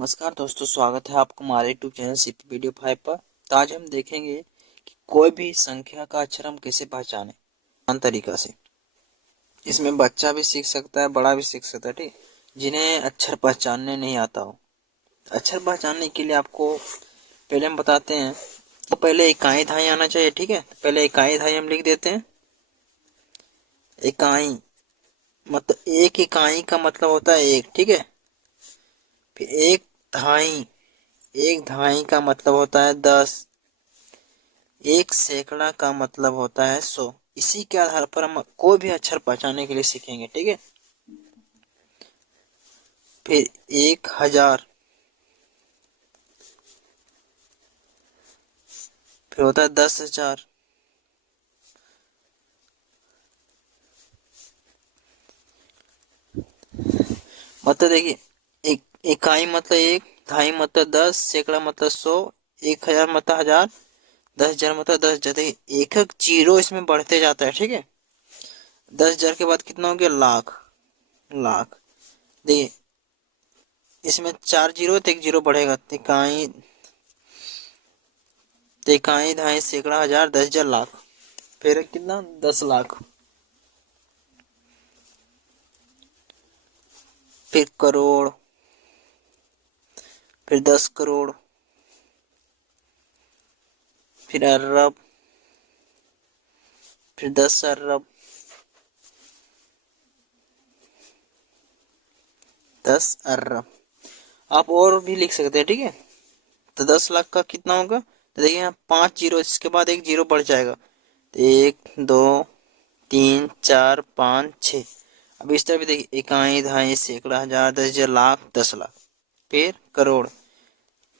नमस्कार दोस्तों, स्वागत है आपको हमारे यूट्यूब चैनल सीपी वीडियो 5 पर। तो आज हम देखेंगे कि कोई भी संख्या का अक्षर हम कैसे पहचाने आसान तरीका से। इसमें बच्चा भी सीख सकता है, बड़ा भी सीख सकता है। ठीक, जिन्हें अक्षर पहचानने नहीं आता हो, अक्षर पहचानने के लिए आपको पहले हम बताते हैं। तो पहले इकाई दहाई आना चाहिए। ठीक है, पहले इकाई दहाई हम लिख देते हैं। इकाई मतलब एक इकाई का मतलब होता है एक। ठीक है, फिर दहाई एक दहाई का मतलब होता है 10। एक सैकड़ा का मतलब होता है 100। इसी के आधार पर हम कोई भी अक्षर पहचानने के लिए सीखेंगे। ठीक है, फिर 1000, फिर होता है 10,000। मतलब देखिए, एक इकाई मतलब एक, दहाई मतलब 10, सैकड़ा मतलब 100, 1000 मतलब 1000, 10,000 मतलब 10,000। देखिए एक एक जीरो इसमें बढ़ते जाता है। ठीक है, 10,000 के बाद कितना हो गया? लाख। लाख। देखिए इसमें 4 जीरो तो एक जीरो बढ़ेगा। इकाई दहाई सैकड़ा हजार 10,000 लाख। फिर कितना? 10 लाख। फिर करोड़, फिर 10 करोड़, फिर अरब, फिर 10 अरब, 10 अरब। आप और भी लिख सकते हैं। ठीक है, तो 10 लाख का कितना होगा? तो देखिए यहाँ 5 जीरो, इसके बाद एक जीरो बढ़ जाएगा। तो 1, 2, 3, 4, 5, 6। अब इस तरह भी देखिए, इकाई दहाई सैकड़ा हजार 10,000 लाख 10 लाख। फिर करोड़,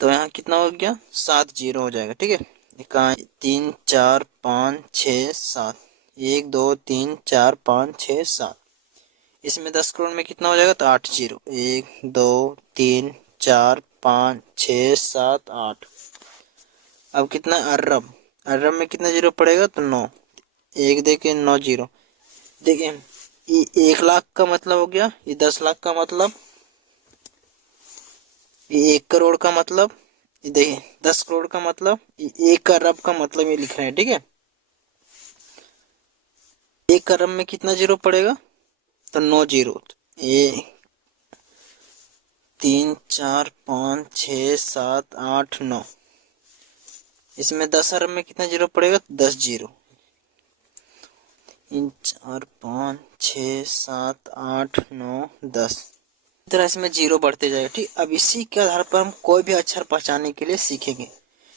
तो यहाँ कितना हो गया? 7 जीरो हो जाएगा। ठीक है, इकाई 3, 4, 5, 6, 7। 1, 2, 3, 4, 5, 6, 7। इसमें 10 करोड़ में कितना हो जाएगा? तो 8 जीरो। 1, 2, 3, 4, 5, 6, 7, 8। अब कितना? अरब। अरब में कितना जीरो पड़ेगा? तो 9। एक देखे 9 जीरो। देखिए ये 1 लाख का मतलब हो गया, ये 10 लाख का मतलब, ये 1 करोड़ का मतलब, ये देखिए 10 करोड़ का मतलब, ये 1 अरब का मतलब ये लिख रहे हैं। ठीक है, 1 अरब में कितना जीरो पड़ेगा? तो 9 जीरो। ये 3, 4, 5, 6, 7, 8, 9। इसमें 10 अरब में कितना जीरो पड़ेगा? 10 जीरो। 3, 4, 5, 6, 7, 8, 9, 10। इस तरह इसमें जीरो बढ़ते जाएगा। ठीक, अब इसी के आधार पर हम कोई भी अक्षर पहचानने के लिए सीखेंगे।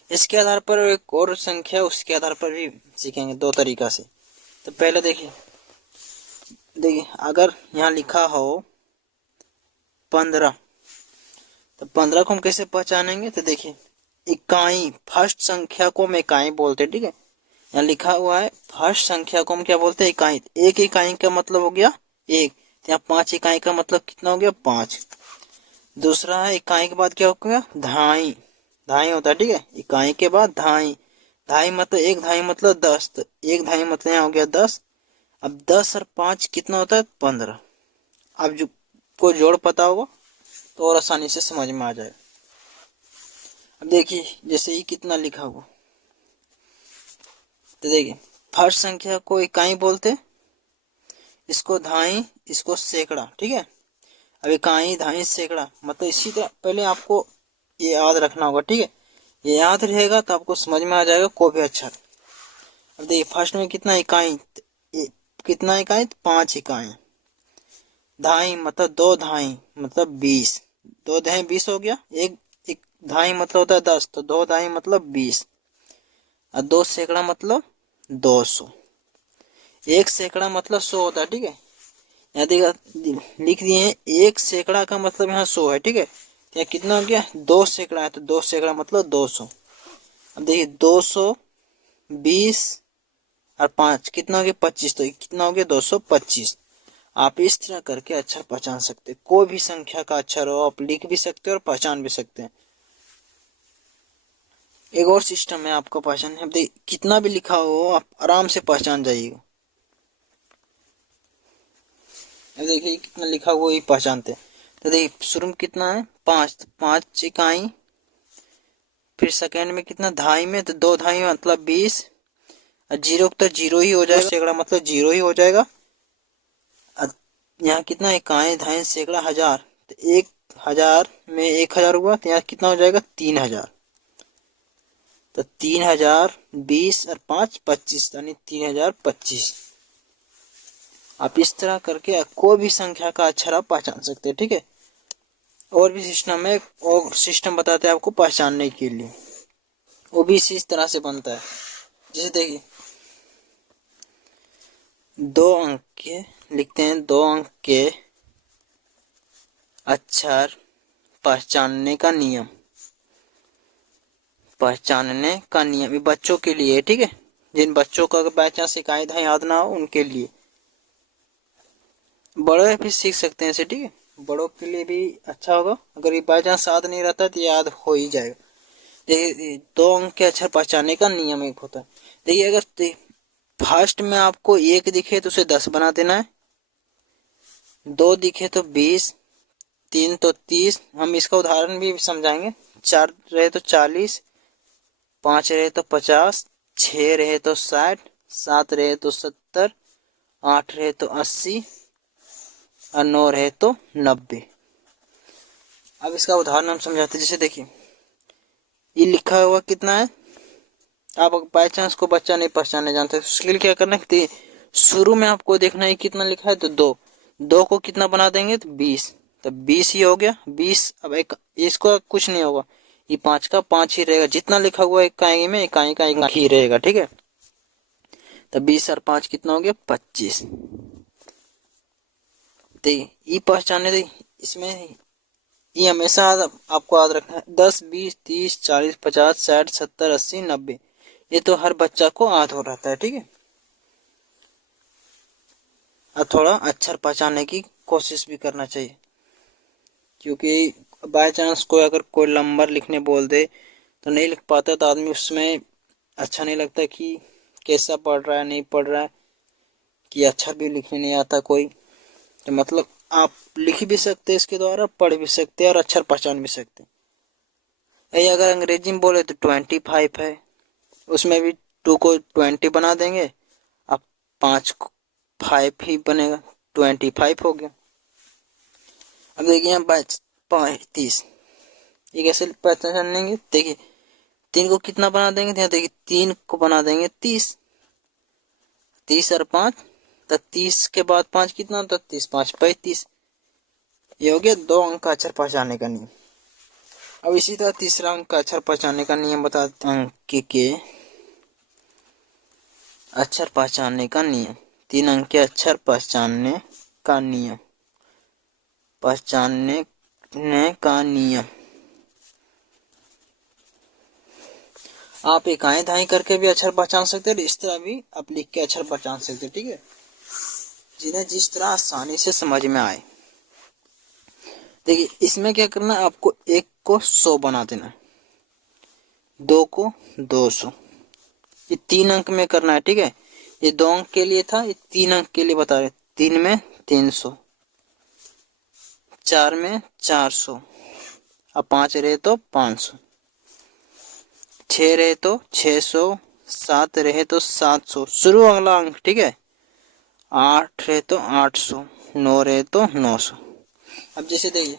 इसके आधार पर एक और संख्या, उसके आधार पर भी सीखेंगे दो तरीका से। तो पहले देखिए, अगर यहाँ लिखा हो 15, तो 15 को हम कैसे पहचानेंगे? तो देखिए, इकाई फर्स्ट संख्या को हम इकाई बोलते हैं। ठीक है, यहाँ लिखा हुआ है फर्स्ट संख्या को हम क्या बोलते हैं? इकाई। एक इकाई का मतलब हो गया एक। तो यहाँ 5 इकाई का मतलब कितना हो गया? 5। दूसरा है इकाई के बाद क्या हो गया? दहाई। दहाई होता है। ठीक है, इकाई के बाद दहाई। दहाई मतलब एक दहाई मतलब 10। तो एक दहाई मतलब यहाँ हो गया 10। अब 10 और 5 कितना होता है? 15। अब जो को जोड़ पता होगा तो और आसानी से समझ में आ जाए। अब देखिए जैसे ही कितना लिखा हुआ, तो देखिए फर्स्ट संख्या को इकाई बोलते, इसको दहाई, इसको सैकड़ा। ठीक है, अब इकाई दहाई सैकड़ा मतलब इसी तरह पहले आपको ये याद रखना होगा। ठीक है, ये याद रहेगा तो आपको समझ में आ जाएगा कोई भी अक्षर। अब देखिए फर्स्ट में कितना इकाई, कितना इकाई? 5 इकाई। दहाई मतलब 2 दहाई मतलब 20। 2 दहाई 20 हो गया। एक दहाई मतलब होता है 10, तो 2 दहाई मतलब 20। और 2 सैकड़ा मतलब 200। एक सैकड़ा मतलब 100 होता है। ठीक है, यहाँ देखा लिख दिए हैं, एक सैकड़ा का मतलब यहाँ 100 है। ठीक है, तो यहाँ कितना हो गया? 2 सैकड़ा है, तो 2 सैकड़ा मतलब 200। अब देखिए 220 और 5 कितना हो गया? 25। तो कितना हो गया? 225। आप इस तरह करके अक्षर पहचान सकते हैं। कोई भी संख्या का अक्षर हो आप लिख भी सकते हैं और पहचान भी सकते हैं। एक और सिस्टम है आपको पहचान, अब देखिए कितना भी लिखा हो आप आराम से पहचान जाइएगा। अब देखिए कितना लिखा हुआ ही पहचानते हैं। तो देखिए शुरू में कितना है 5, तो 5 इकाई, फिर सेकेंड में कितना ढाई में, तो 2 ढाई मतलब 20, और जीरो तो जीरो ही हो जाएगा, सैकड़ा मतलब जीरो ही हो जाएगा। यहाँ कितना इकाई ढाई सैकड़ा हजार, तो 1000 में 1000 हुआ, तो यहाँ कितना हो जाएगा 3000। तो 3000, 20 और 5 25, यानी 3025। आप इस तरह करके कोई भी संख्या का अक्षर आप पहचान सकते हैं, ठीक है। और भी सिस्टम है, और सिस्टम बताते हैं आपको पहचानने के लिए, वो भी इसी तरह से बनता है। जैसे देखिए 2 अंक के लिखते हैं, 2 अंक के अक्षर पहचानने का नियम, पहचानने का नियम ये बच्चों के लिए है, ठीक है। जिन बच्चों का अगर बाई चांस इकाई धाई याद ना हो उनके लिए, बड़े भी सीख सकते हैं इसे, ठीक है। बड़ों के लिए भी अच्छा होगा, अगर ये बाई चांस याद नहीं रहता तो याद हो ही जाएगा। देखिए 2 अंक के अक्षर पहचानने का नियम एक होता है। देखिए अगर फर्स्ट में आपको 1 दिखे तो उसे 10 बना देना है, 2 दिखे तो 20, 3 तो 30, हम इसका उदाहरण भी समझाएंगे। 4 रहे तो 40, 5 रहे तो 50, 6 रहे तो 60, 7 रहे तो 70, 8 रहे तो 80 और 9 रहे तो 90। अब इसका उदाहरण हम समझाते हैं। जैसे देखिए ये लिखा हुआ कितना है, आप बाई चांस को बच्चा नहीं पहचानने जानते तो उसके लिए क्या करना है, शुरू में आपको देखना है कितना लिखा है, तो 2 को कितना बना देंगे, तो 20, तो 20 ही हो गया 20। अब एक इसको कुछ नहीं होगा, ये 5 का 5 ही रहेगा, जितना लिखा हुआ इकाई में इकाई का इकाई ही रहेगा, ठीक है। तो 20 और 5 कितना हो गया 25। तो ये पहचानने दे, इसमें ये हमेशा आपको याद रखना है, 10 20 30 40 50 60 70 80 90, ये तो हर बच्चा को याद हो रहता है, ठीक है। और थोड़ा अक्षर पहचानने की कोशिश भी करना चाहिए, क्योंकि बाय चांस कोई अगर कोई नंबर लिखने बोल दे तो नहीं लिख पाता, तो आदमी उसमें अच्छा नहीं लगता कि कैसा पढ़ रहा है नहीं पढ़ रहा है, कि अक्षर भी लिखने नहीं आता कोई। तो मतलब आप लिख भी सकते हैं इसके द्वारा, पढ़ भी सकते हैं और अक्षर पहचान भी सकते हैं। यही अगर अंग्रेजी में बोले तो 25 है, उसमें भी 2 को 20 बना देंगे, अब 5 को 5 ही बनेगा, 25 हो गया। अब देखिए यहाँ 35, ये कैसे पहचान लेंगे, देखिए 3 को कितना बना देंगे, यहाँ देखिए 3 को बना देंगे 30, 30 और 5, तो 30 के बाद 5 कितना होता है, 30 5 35। ये हो गया 2 अंक का अक्षर पहचानने का नियम। अब इसी तरह तीसरा अंक का अक्षर पहचानने का नियम बताते हैं, अंक के अक्षर पहचानने का नियम, 3 अंक के अक्षर पहचानने का नियम, पहचानने का नियम। आप इकाई धाई करके भी अक्षर पहचान सकते हैं, इस तरह भी आप लिख के अक्षर पहचान सकते हैं, ठीक है, जिन्हें जिस तरह आसानी से समझ में आए। देखिए इसमें क्या करना है, आपको 1 को 100 बना देना है, 2 को 200, ये 3 अंक में करना है, ठीक है। ये 2 अंक के लिए था, ये 3 अंक के लिए बता रहे, 3 में 300, 4 में 400, अब 5 रहे तो 500, 6 रहे तो 600, 7 रहे तो 700, शुरू अगला अंक, ठीक है। 8 रहे तो 800, 9 रहे तो 900। अब जैसे देखिए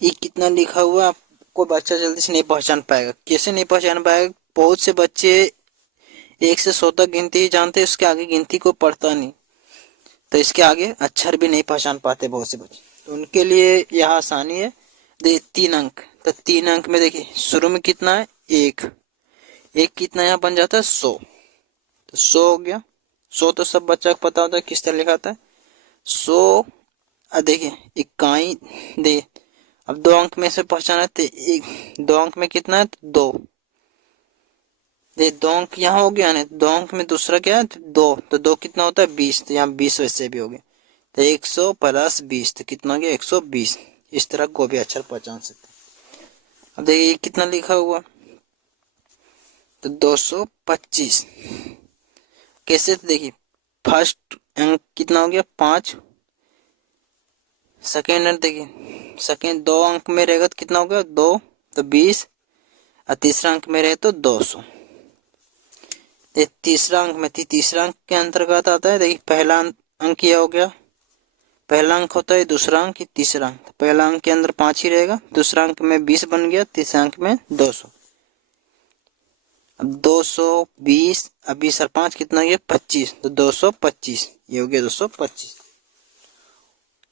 ये कितना लिखा हुआ, आपको बच्चा जल्दी से नहीं पहचान पाएगा। कैसे नहीं पहचान पाएगा, बहुत से बच्चे 1 से 100 तक गिनती ही जानते, उसके आगे गिनती को पढ़ता नहीं, तो इसके आगे अक्षर भी नहीं पहचान पाते बहुत से बच्चे, तो उनके लिए यह आसानी है। देखिए 3 अंक, तो 3 अंक में देखिए शुरू में कितना है 1, 1 कितना यहाँ बन जाता है 100, तो 100 हो गया। 100 तो सब बच्चा को पता होता है किस तरह लिखा था 100। देखिए इकाई, देखिए अब 2 अंक में से पहचाना, तो 2 अंक में कितना है, तो 2, देखिए 2 अंक यहाँ हो गया ना, 2 अंक में दूसरा क्या है, तो 2, तो 2 कितना होता है 20, तो यहाँ 20 वैसे भी हो गया, तो 100 + 20, तो कितना हो गया 120। इस तरह को भी अक्षर पहचान सकते हैं। अब देखिए कितना लिखा हुआ, तो 225, कैसे, तो देखिए फर्स्ट अंक कितना हो गया 5, सेकेंड देखिए, सेकेंड 2 अंक में रहेगा तो कितना हो गया 2, तो 20, और तीसरा अंक में रहे तो 200। तीसरा अंक में तीसरा अंक के अंतर्गत आता है। देखिए पहला अंक यह हो गया, पहला अंक होता है दूसरा अंक, तीसरा अंक। पहला अंक के अंदर 5 ही रहेगा, दूसरा अंक में 20 बन गया, तीसरा अंक में 200। अब 220, अब 20 और 5 कितना हो गया 25, तो 225, ये हो गया 225।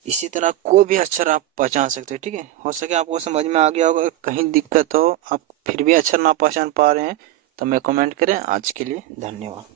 इसी तरह कोई भी अक्षर आप पहचान सकते हैं, ठीक है। हो सके आपको समझ में आ गया होगा। कहीं दिक्कत हो, आप फिर भी अक्षर ना पहचान पा रहे हैं, तो हमें कमेंट करें। आज के लिए धन्यवाद।